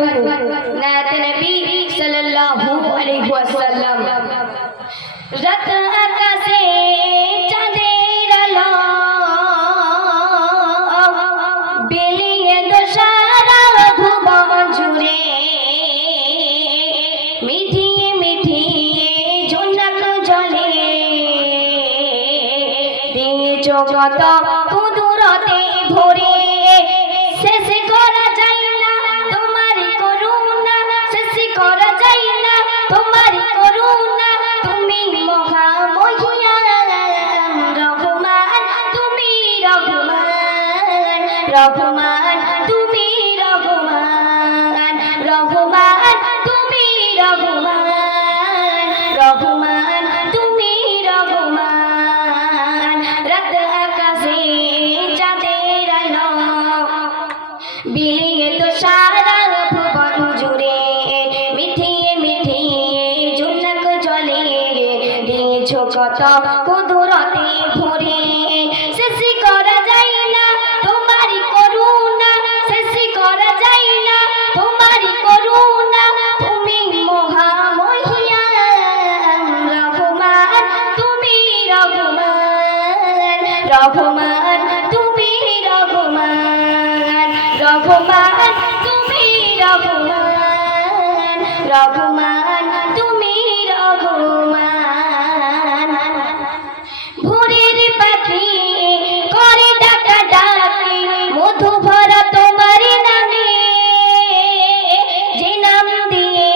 बारकातुहू नात नबी सल्लल्लाहु अलैहि वसल्लम रात आकाशे चाँदेर आलो बिलिये दशारा भुवन जुड़े मिठिए मिठिए झुनक जले दिएছো কত কুদরতে ভরে শেষ করা যায় না তোমার করুণা শেষ করা যায় না তোমার করুণা তুমি মহামহিয়ান রহমান তুমি রহমান রহমান তুমি রহমান রহমান তুমি রহমান রহমান তুমি রহমান রাত আকাশে চাঁদের আলো বিলিয়ে তো সারা ভুবন জুড়ে মিঠিয়ে মিঠিয়ে ঝুনক জলে দিয়েছো কত কুদরতে ভরে শেষ করা যায় না তোমার করুণা শেষ করা যায় না তোমার করুণা তুমি মহামহিয়ান রহমান তুমি রহমান রহমান তুমি রহমান রহমান তুমি রহমান রহমান তুমি রহমান ভোরের পাখি করে ডাকা ডাকি মধু ভরা তোমার নামে যে নাম দিয়ে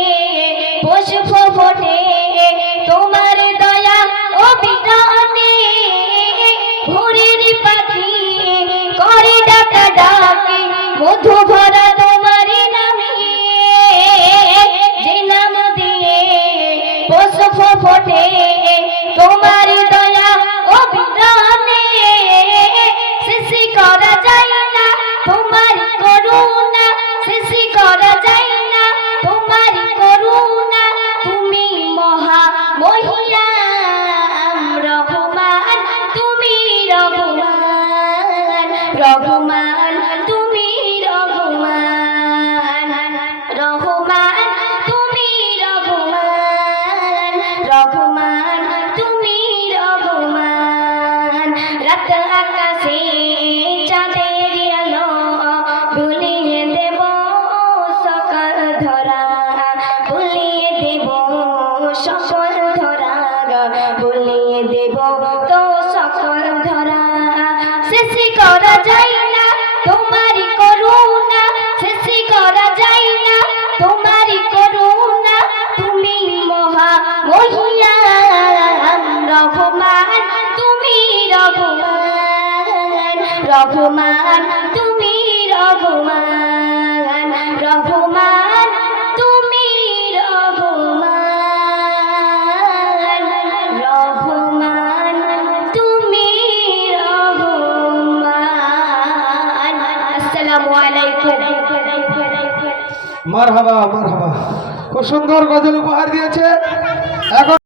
পুষ্প ফোটে তোমার দয়া অবিরামে ভোরের পাখি করে ডাকা ডাকি মধু ভরা তোমার নামে যে নাম দিয়ে পুষ্প ফোটে তোমার দয়া অবিরামে শেষ করা যায় না তোমার করুণা শেষ করা যায় না তোমার করুণা তুমি মহামহিয়ান রহমান তুমি রহমান রহমান তুমি রহমান রহমান তুমি রহমান রহমান তুমি রহমান রাত আকাশে চাঁদের আলো ভুলিয়ে দেব সকল ধরা ভুলিয়ে দেব সকল ধরা ভুলিয়ে দেব তো সকল ধরা শেষ করা যায় না তোমার করুণা শেষ করা যায় না তোমার করুণা তুমি মহামহিয়ান রহমান তুমি রহমান রহমান তুমি রহমান রহমান তুমি রহমান রহমান তুমি রহমান আসসালামু আলাইকুম মারহাবা মারহাবা। খুব সুন্দর গজল উপহার দিয়েছে। এখন